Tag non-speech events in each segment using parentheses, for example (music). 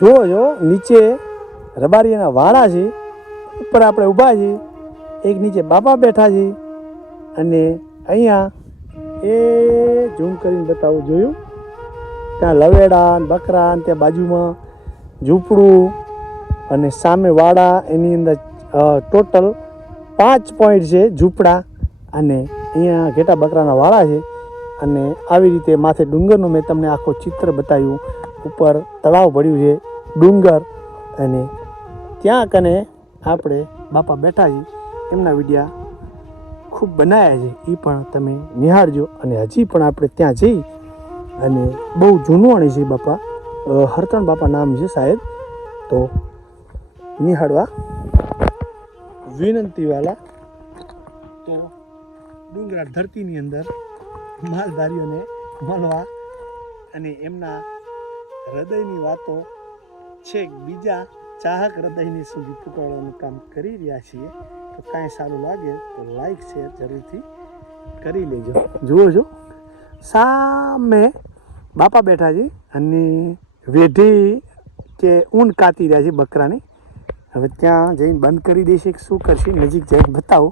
જુઓ જો નીચે રબારીયાના વાળા છે, ઉપર આપણે ઊભા છીએ, એક નીચે બાપા બેઠા છે, અને અહીંયા એ ઝૂમ કરીને બતાવું, જોયું? ત્યાં લવેડા બકરા ત્યાં બાજુમાં ઝૂંપડું અને સામે વાડા, એની અંદર ટોટલ પાંચ પોઈન્ટ છે ઝૂંપડા, અને અહીંયા ઘેટા બકરાના વાળા છે, અને આવી રીતે માથે ડુંગરનું મેં તમને આખો ચિત્ર બતાવ્યું. ઉપર તળાવ ભર્યું છે, ડુંગર અને ત્યાં કને આપણે બાપા બેઠા છીએ, એમના વિડીયા ખૂબ બનાવ્યા છે એ પણ તમે નિહાળજો અને હજી પણ આપણે ત્યાં જઈ અને બહુ જૂનું અણી છે બાપા. હરતણ બાપા નામ છે સાહેબ. તો નિહાળવા વિનંતીવાલા તો ડુંગરા ધરતીની અંદર માલધારીઓને મળવા અને એમના હૃદયની વાતો છેક બીજા ચાહક હૃદયની સુધી પહોંચાડવાનું કામ કરી રહ્યા છીએ, તો કાંઈ સારું લાગે તો લાઈક શેર જરૂરથી કરી લેજો. જુઓ છો સામે બાપા બેઠા છે અને વેઢી કે ઊન કાતી રહ્યા છે બકરાની. હવે ત્યાં જઈને બંધ કરી દેશે કે શું કરશે નજીક જઈને બતાવો.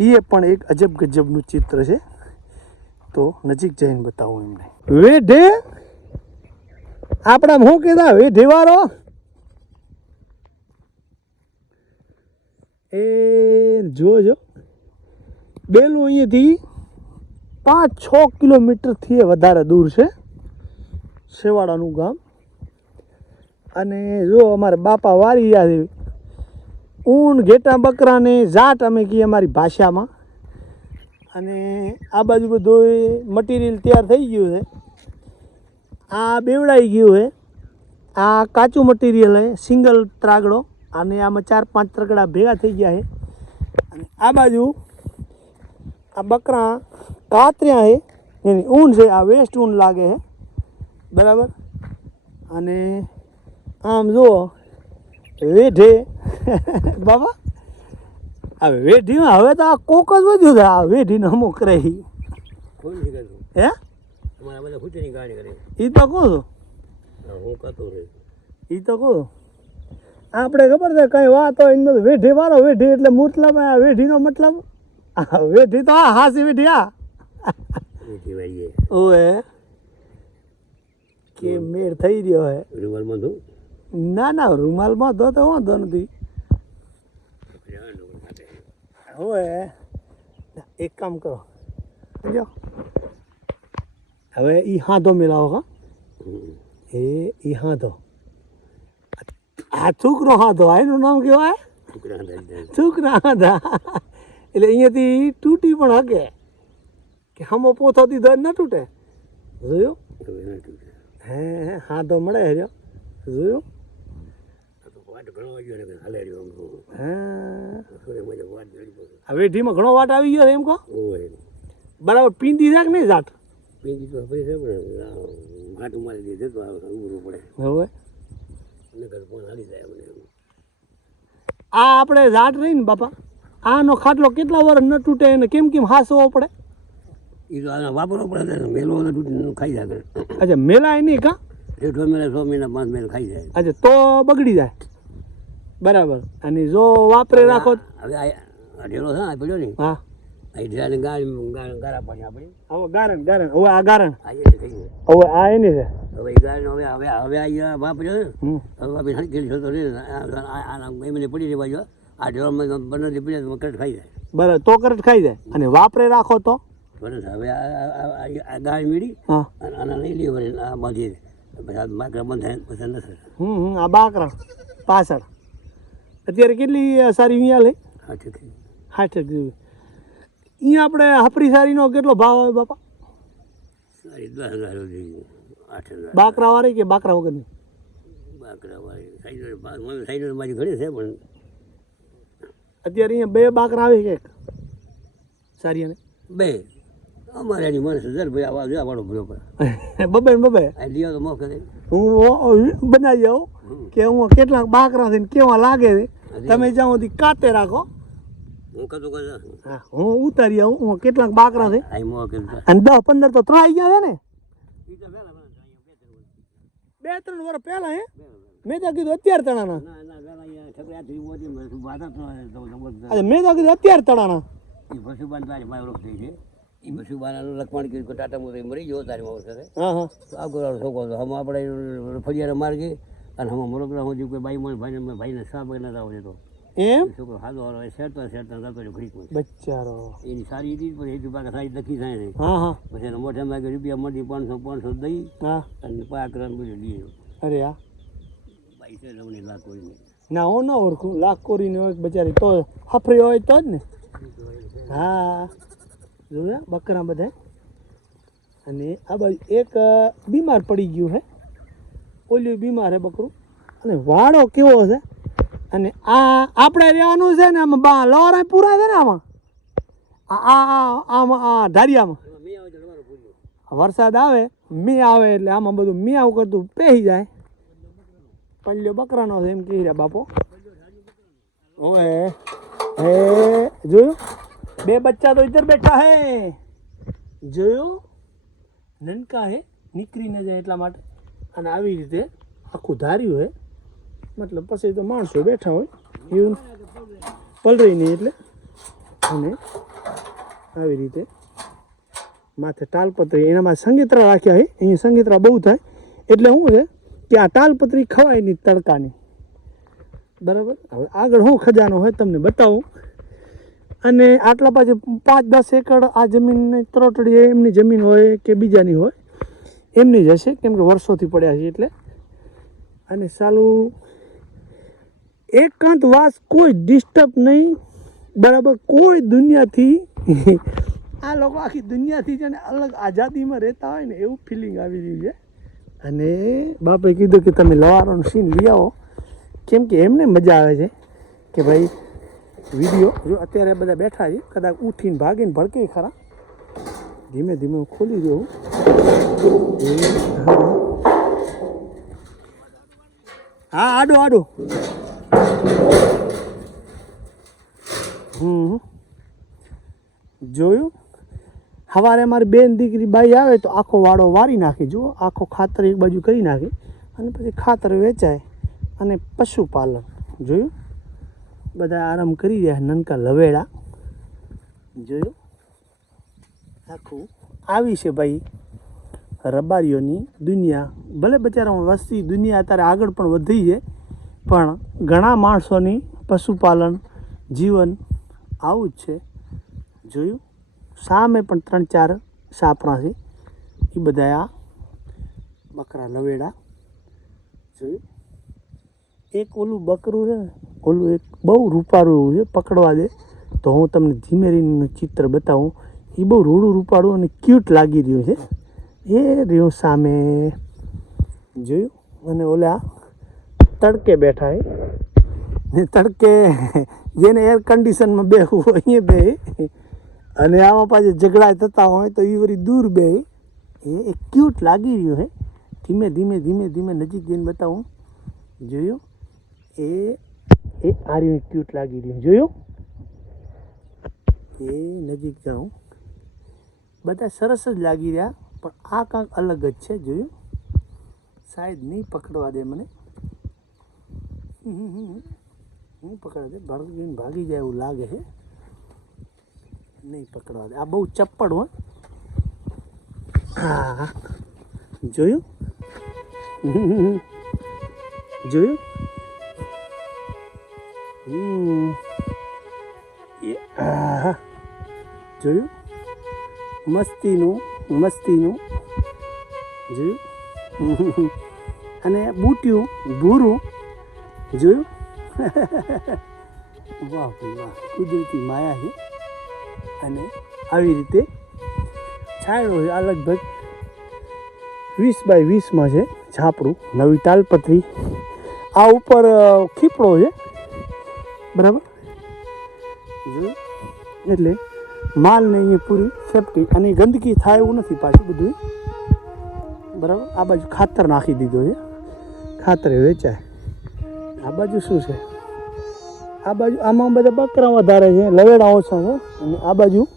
એ પણ એક અજબ ગજબનું ચિત્ર છે. તો નજીક જઈને બતાવો એમને. વેઢે આપણા શું કીધા? વેઢે વાળો એ જોજો બેલું અહીંયાથી પાંચ, છ કિલોમીટરથી વધારે દૂર છે શેવાડાનું ગામ. અને જો અમારે બાપા વારી યાદ ઊન, ઘેટા બકરાને જાટ અમે કહીએ અમારી ભાષામાં. અને આ બાજુ બધું મટીરિયલ તૈયાર થઈ ગયું છે. આ બેવડાઈ ગયું છે આ કાચું મટીરિયલ છે સિંગલ ત્રાગડો. અને આમાં ચાર પાંચ ત્રગડા ભેગા થઈ ગયા છે અને આ બાજુ આ બકરા કાતર્યા છે એની ઊન છે આ વેસ્ટ ઊન લાગે છે બરાબર? અને આમ જુઓ વેઢે. (laughs) બાબા આ વેઢીમાં હવે તો આ કોક જ વધ્યું છે. આ વેઢીને અમુક રહી. હે? બધા ખૂચની ગાડી કરે. એ તો કહું હું કરતો રહી. એ તો કહું. આપણે ખબર છે કઈ વાત હોય એનો વેઢી વાળો વેઢી એટલે મતલબ આ વેઢીનો મતલબ? આ વેઢી તો આ હાસી વેઢી આ. મીઠી વાળીએ. ઓએ કે મેળ થઈ રહ્યો હે. રૂમાલમાં ધોઉં ના ના રૂમાલમાં ધો તો વાંધો નથી. હવે એક કામ કરો. સમજો? હવે એ હાથો મેળાવો હા. એ એ હાથો આ છોકરો હાંધો આ એનું નામ કેવાય છોકરા હાંધા. એટલે અહીંયાથી તૂટી પણ હકે. કે હમો પોથો દીધો ના તૂટે. જોયો? હે હે હાથો મળે હર્યો. જોયો? હવે ઘણો વાટ વેઢીમાં ઘણો વાટ આવી ગયો એમ કહો? બરાબર પીંદી રાખ નહીં જાટ પીંજી તો ફરી છે પણ ઘાટું મારી દીધે તો ઉભરું પડે. હવે અને ઘર પણ હાલી જાય મને આ આપણે ઝાડ રહી ને બાપા. આનો ખાટલો કેટલા વર્ષ ન તૂટે એને કેમ કેમ હાસવો પડે? એ તો આને વાપરવો પડે ને મેલો ખાઈ જાય અચ્છા મેલાય નહીં કા? જેઠો મહિના છ મહિના પાંચ મહિના ખાઈ જાય. અચ્છા તો બગડી જાય. બરાબર. અને જો વાપરે રાખો હવે આ ઢેલો છે આ પડ્યો નહીં. હા. ગાળા પાડી આપણે. હવે ગારણ ગારણ હવે આ ગારણ હવે આ એની છે. હવે હવે હવે હવે આ વાપર્યો હવે વાપરી હલકી થતો રહે ને આ- આ- આ એમને પડી રહી બાજુ આ ઢેલોમાં બંને પડી કટ ખાઈ જાય. બરાબર તો કરટ ખાઈ જાય. અને વાપરે રાખો તો? બરાબર હવે આ ગાળ મીડી અને આના લઈ લઈએ વળી આ બાંધી માકડા બંધ પછી નથી હમ આ બાકરા પાછળ. અત્યારે કેટલી સારી અહીંયા લઈ? હા ઠીક છે હાઠ જેવી અહીંયા આપણે હાપરી સારીનો કેટલો ભાવ આવે બાપા? સારી દસ હજાર સુધી આઠ હજાર. બાકરા વાળી કે બાકરા વગરની? બાકરા વાળી. સાઈડ સાઈડ મારી ઘણી છે પણ અત્યારે અહીંયા બે બાકરા આવે છે સારી અને બે. અમારે એની મને હજાર ભાઈ આવા જવા વાળો ભર્યો પડે (laughs) બબે ને બબે? આ લીધો તો મોખ કરે હું બનાવી જાઉં કે હું કેટલાક બાકરા થઈને કેવા લાગે છે? તમે જ્યાં સુધી કાતે રાખો હું હા હું ઉતારી આવું હું કેટલાક બાકરા છે? અને દસ પંદર તો ત્રણ આવી ગયા છે ને? બે ત્રણ વર્ષ પહેલા હે? મેં તો કીધું અત્યારે તણાના. ના ના ના ન મેં તો કીધું અત્યારે તણાના. લખમણ કીધું ટાટા મોટી મરી ગયો તારી મારી સાથે હા હા. આ ગોરાળો છોકરો હતો. હમ આપણે ફળિયાના માર્ગે અને હમ મોરકડા સુધી કોઈ ભાઈ મને ભાઈને ભાઈને સાપ નતા આવડે તો. એમ? છોકરો હાલો હાલો શેરતા શેરતા જતો રહ્યો ઘડીકમાં બચારો એની સારી હતી પણ એ પાકા સારી લખી થાય નહીં હા હા. પછી એને મોઢે રૂપિયા મળી પાંચસો પાંચસો દઈ હા. અને પાક રન બધું અરે હા છે રમણી લાખ કોઈ નહીં ના હું ના ઓળખું. લાખ કોરીને હોય બચારી તો હફરી હોય તો જ ને. હા. જોયા બકરા બધા? અને આ બાજુ એક બીમાર પડી ગયું હે. ઓલું બીમાર હે બકરું. અને વાળો કેવો છે? અને આ આપણે રહેવાનું છે ને આમાં બા લોરા પૂરા છે ને આમાં? આ આ આ- આમાં આ ધારિયામાં. મેં આવે વરસાદ આવે મી આવે એટલે આમાં બધું મિયાવ કરતું પહેરી જાય. પલ્યો બકરાનો છે એમ કહી રહ્યા બાપો. ઓએ હે જોયું? બે બચ્ચા તો ઇધર બેઠા હે. જોયું? નનકા હે નીકળી ન જાય એટલા માટે. અને આવી રીતે આખું ધાર્યું હે. મતલબ પછી તો માણસો બેઠા હોય, એવું પલરી નહીં એટલે. અને આવી રીતે માથે તાલપત્રી, એનામાં સંગીતરા રાખ્યા હોય અહીંયા સંગીતરા બહુ થાય. એટલે શું છે કે આ તાલપત્રી ખવાય નહીં તડકાની. બરાબર? હવે આગળ શું ખજાનો હોય તમને બતાવું. અને આટલા પાછી પાંચ દસ એકડ આ જમીનની ત્રોટડી એમની જમીન હોય કે બીજાની હોય, એમની જ હશે, કેમ કે વર્ષોથી પડ્યા છે એટલે. અને સાલું એકાંત વાસ કોઈ ડિસ્ટર્બ નહીં. બરાબર, કોઈ દુનિયાથી આ લોકો આખી દુનિયાથી છે ને અલગ આઝાદીમાં રહેતા હોય ને એવું ફિલિંગ આવી રહ્યું છે. અને બાપે કીધું કે તમે લવારોનું સીન લઈ આવો. કેમ કે એમને મજા આવે છે કે ભાઈ, વીડિયો જો અત્યારે બધા બેઠા છે, કદાચ ઉઠીને ભાગીને ભડકે ખરા. ધીમે ધીમે હું ખોલી દઉં. હા, આડો આડો હમ જોયું? સવારે મારી બેન દીકરી બાઈ આવે તો આખો વાળો વારી નાખે, જુઓ, આખો ખાતર એક બાજુ કરી નાખે અને પછી ખાતર વેચાય અને પશુપાલન, જોયું? બધા આરામ કરી રહ્યા નનકા લવેડા, જોયું? આખું આવી છે ભાઈ રબારીઓની દુનિયા. ભલે બચારા વસ્તી દુનિયા અત્યારે આગળ પણ વધી છે, પણ ઘણા માણસોની પશુપાલન જીવન આવું જ છે. જોયું? સામે પણ ત્રણ ચાર સાપરા છે. એ બધા આ બકરા લવેડા. જોયું? એક ઓલું બકરું છે ઓલું એક બહુ રૂપાળું એવું છે, પકડવા દે. તો હું તમને ધીમે રહીને ચિત્ર બતાવું. એ બહુ રૂડું રૂપાળું અને ક્યુટ લાગી રહ્યું છે. એ રહ્યું સામે. જોયું? અને ઓલા તડકે બેઠા એ તડકે જેને એર કન્ડિશનમાં બેહવું હોય, અહીંયા બે અને આમાં પાછા ઝઘડા થતા હોય તો એ વળી દૂર બે એ ક્યુટ લાગી રહ્યું હે ધીમે ધીમે ધીમે ધીમે નજીક જઈને બતાવું જોયું એ એ આ રહ્યું ક્યુટ લાગી રહ્યું જોયું એ નજીક જાઉં બધા સરસ જ લાગી રહ્યા પણ આ કાંક અલગ જ છે જોયું સાહેબ નહીં પકડવા દે મને હું પકડવા દે ભાગી જાય એવું લાગે છે નહીં પકડવા દે. આ બહુ ચપ્પડ હા. જોયું? જોયું. જોયું? મસ્તીનું મસ્તીનું. જોયું? અને બૂટ્યું, ભૂરું. જોયું? (laughs) વાહ વાહ. કુદરતી માયા છે. અને આવી રીતે છાંયડો છે આ લગભગ વીસ બાય વીસમાં છે છાપડું નવી તાલપત્રી આ ઉપર ખીપડો છે. બરાબર? એટલે માલને અહીંયા પૂરી સેફટી અને ગંદકી થાય એવું નથી પાછું બધું. બરાબર? આ બાજુ ખાતર નાખી દીધો છે. ખાતરે વેચાય. આ બાજુ શું છે? આ બાજુ આમાં બધા બકરા વધારે છે લવેડા ઓછા છે અને આ બાજુ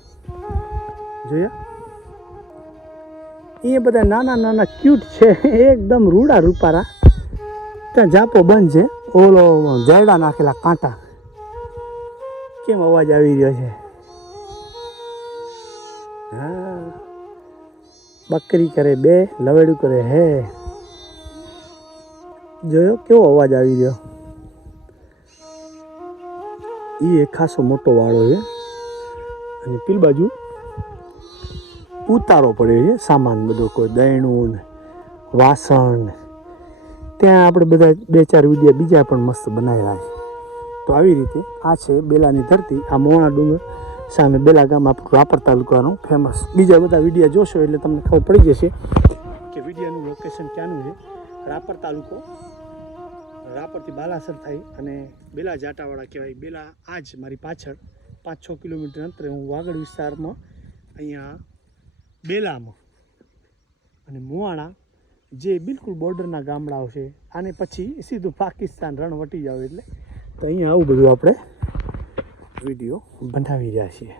જોયા એ બધા નાના નાના ક્યુટ છે, એકદમ રૂડા રૂપારા. ત્યાં જાપો બંધ છે. ઓલો જયડા નાખેલા કાંટા. કેમ અવાજ આવી રહ્યો છે? હા. બકરી કરે બે, લવેડું કરે હે. જોયો? કેવો અવાજ આવી રહ્યો? એ એક ખાસો મોટો વાળો છે. અને પેલી બાજુ ઉતારો પડ્યો છે, સામાન બધો કોઈ દયણું વાસણ ત્યાં આપણે બધા બે ચાર વિડિયા બીજા પણ મસ્ત બનાવેલા છે. તો આવી રીતે આ છે બેલાની ધરતી, આ મોણા ડુંગર સામે બેલા ગામ આપણું રાપર તાલુકાનું ફેમસ બીજા બધા વિડીયા જોશો એટલે તમને ખબર પડી જશે કે વિડીયાનું લોકેશન ક્યાંનું છે? રાપર તાલુકો રાપરથી બાલાસર થાય અને બેલા જાટાવાળા કહેવાય. બેલા આ જ મારી પાછળ પાંચ છ કિલોમીટર અંતરે હું વાગડ વિસ્તારમાં અહીંયા બેલામાં અને મુવાણા જે બિલકુલ બોર્ડરના ગામડાઓ છે, આને પછી સીધું પાકિસ્તાન રણ વટી જાવ એટલે તો અહીંયા આવું બધું આપણે વીડિયો બનાવી રહ્યા છીએ.